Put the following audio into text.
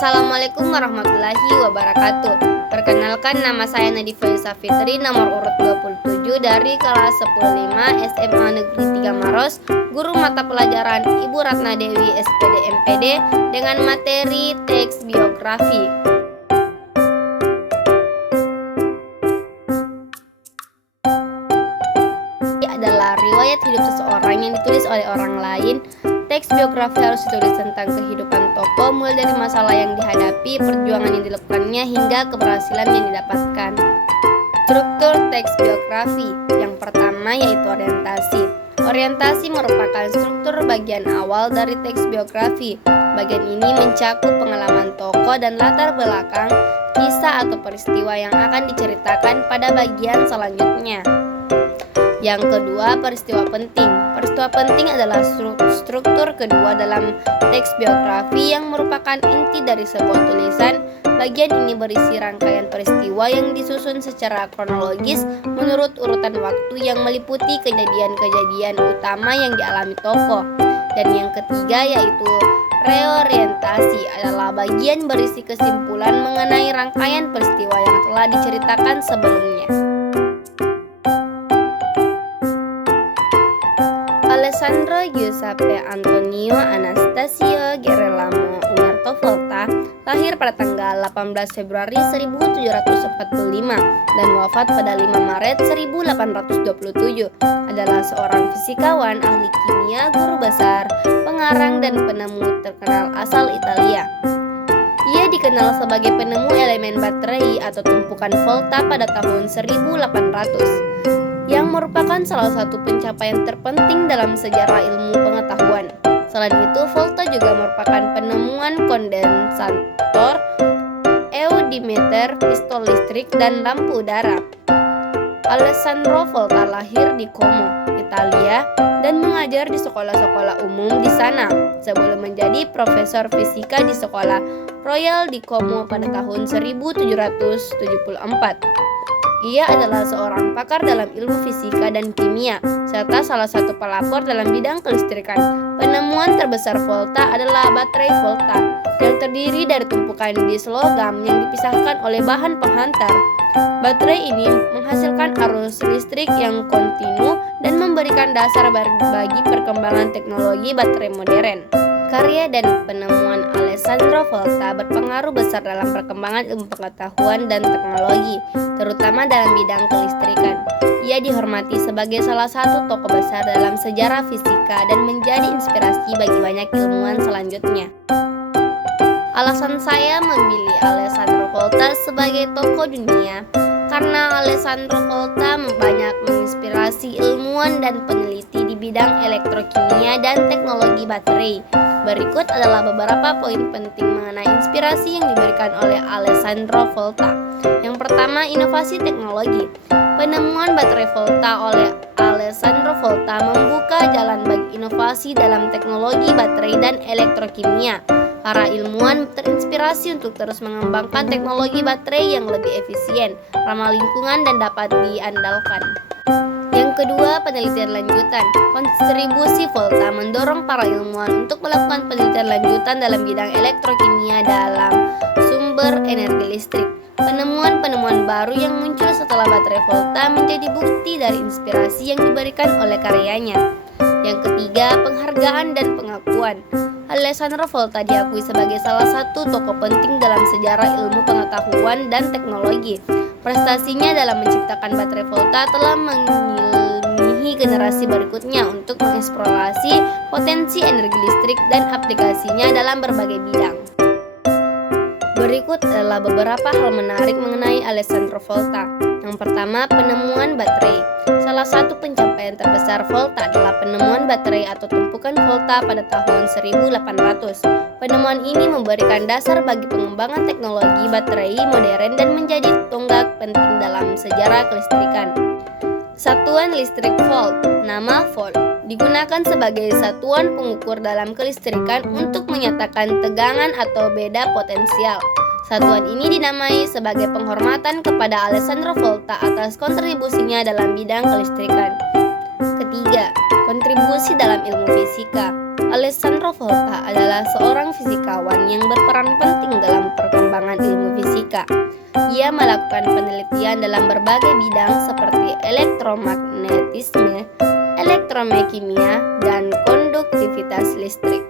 Assalamualaikum warahmatullahi wabarakatuh. Perkenalkan, nama saya Nadifa Yusuf Fitri, nomor urut 27 dari kelas 105 SMA Negeri 3 Maros, guru mata pelajaran Ibu Ratna Dewi SPD MPD dengan materi teks biografi. Ini adalah riwayat hidup seseorang yang ditulis oleh orang lain. Teks biografi harus ditulis tentang kehidupan tokoh, mulai dari masalah yang dihadapi, perjuangan yang dilakukannya, hingga keberhasilan yang didapatkan. Struktur teks biografi. Yang pertama yaitu orientasi. Orientasi merupakan struktur bagian awal dari teks biografi. Bagian ini mencakup pengalaman tokoh dan latar belakang, kisah atau peristiwa yang akan diceritakan pada bagian selanjutnya. Yang kedua, peristiwa penting. Peristiwa penting adalah struktur kedua dalam teks biografi yang merupakan inti dari sebuah tulisan. Bagian ini berisi rangkaian peristiwa yang disusun secara kronologis menurut urutan waktu yang meliputi kejadian-kejadian utama yang dialami tokoh. Dan yang ketiga yaitu reorientasi, adalah bagian berisi kesimpulan mengenai rangkaian peristiwa yang telah diceritakan sebelumnya. Alessandro Giuseppe Antonio Anastasio Girolamo Umberto Volta lahir pada tanggal 18 Februari 1745 dan wafat pada 5 Maret 1827. Adalah seorang fisikawan, ahli kimia, guru besar, pengarang dan penemu terkenal asal Italia. Ia dikenal sebagai penemu elemen baterai atau tumpukan volta pada tahun 1800. Yang merupakan salah satu pencapaian terpenting dalam sejarah ilmu pengetahuan. Selain itu, volta juga merupakan penemuan kondensator, eodimeter, pistol listrik, dan lampu udara. Alessandro Volta lahir di Como, Italia, dan mengajar di sekolah-sekolah umum di sana sebelum menjadi profesor fisika di Sekolah Royal di Como pada tahun 1774. Ia adalah seorang pakar dalam ilmu fisika dan kimia, serta salah satu pelapor dalam bidang kelistrikan. Penemuan terbesar volta adalah baterai volta, yang terdiri dari tumpukan dis logam yang dipisahkan oleh bahan penghantar. Baterai ini menghasilkan arus listrik yang kontinu dan memberikan dasar bagi perkembangan teknologi baterai modern. Karya dan penemuan Alessandro Volta berpengaruh besar dalam perkembangan ilmu pengetahuan dan teknologi, terutama dalam bidang kelistrikan. Ia dihormati sebagai salah satu tokoh besar dalam sejarah fisika dan menjadi inspirasi bagi banyak ilmuwan selanjutnya. Alasan saya memilih Alessandro Volta sebagai tokoh dunia karena Alessandro Volta banyak menginspirasi ilmuwan dan peneliti di bidang elektrokimia dan teknologi baterai. Berikut adalah beberapa poin penting mengenai inspirasi yang diberikan oleh Alessandro Volta. Yang pertama, inovasi teknologi. Penemuan baterai volta oleh Alessandro Volta membuka jalan bagi inovasi dalam teknologi baterai dan elektrokimia. Para ilmuwan terinspirasi untuk terus mengembangkan teknologi baterai yang lebih efisien, ramah lingkungan, dan dapat diandalkan. Yang kedua, penelitian lanjutan. Kontribusi Volta mendorong para ilmuwan untuk melakukan penelitian lanjutan dalam bidang elektrokimia dalam sumber energi listrik. Penemuan-penemuan baru yang muncul setelah baterai volta menjadi bukti dari inspirasi yang diberikan oleh karyanya. Yang ketiga, penghargaan dan pengakuan. Alessandro Volta diakui sebagai salah satu tokoh penting dalam sejarah ilmu pengetahuan dan teknologi. Prestasinya dalam menciptakan baterai volta telah mengilmihi generasi berikutnya untuk mengeksplorasi potensi energi listrik dan aplikasinya dalam berbagai bidang. Berikut adalah beberapa hal menarik mengenai Alessandro Volta. Yang pertama, penemuan baterai. Salah satu pencapaian terbesar Volta adalah penemuan baterai atau tumpukan volta pada tahun 1800. Penemuan ini memberikan dasar bagi pengembangan teknologi baterai modern dan menjadi tonggak penting dalam sejarah kelistrikan. Satuan listrik volt, nama volt, digunakan sebagai satuan pengukur dalam kelistrikan untuk menyatakan tegangan atau beda potensial. Satuan ini dinamai sebagai penghormatan kepada Alessandro Volta atas kontribusinya dalam bidang kelistrikan. Ketiga, kontribusi dalam ilmu fisika. Alessandro Carl Volta adalah seorang fisikawan yang berperan penting dalam perkembangan ilmu fisika. Ia melakukan penelitian dalam berbagai bidang seperti elektromagnetisme, elektromekimia, dan konduktivitas listrik.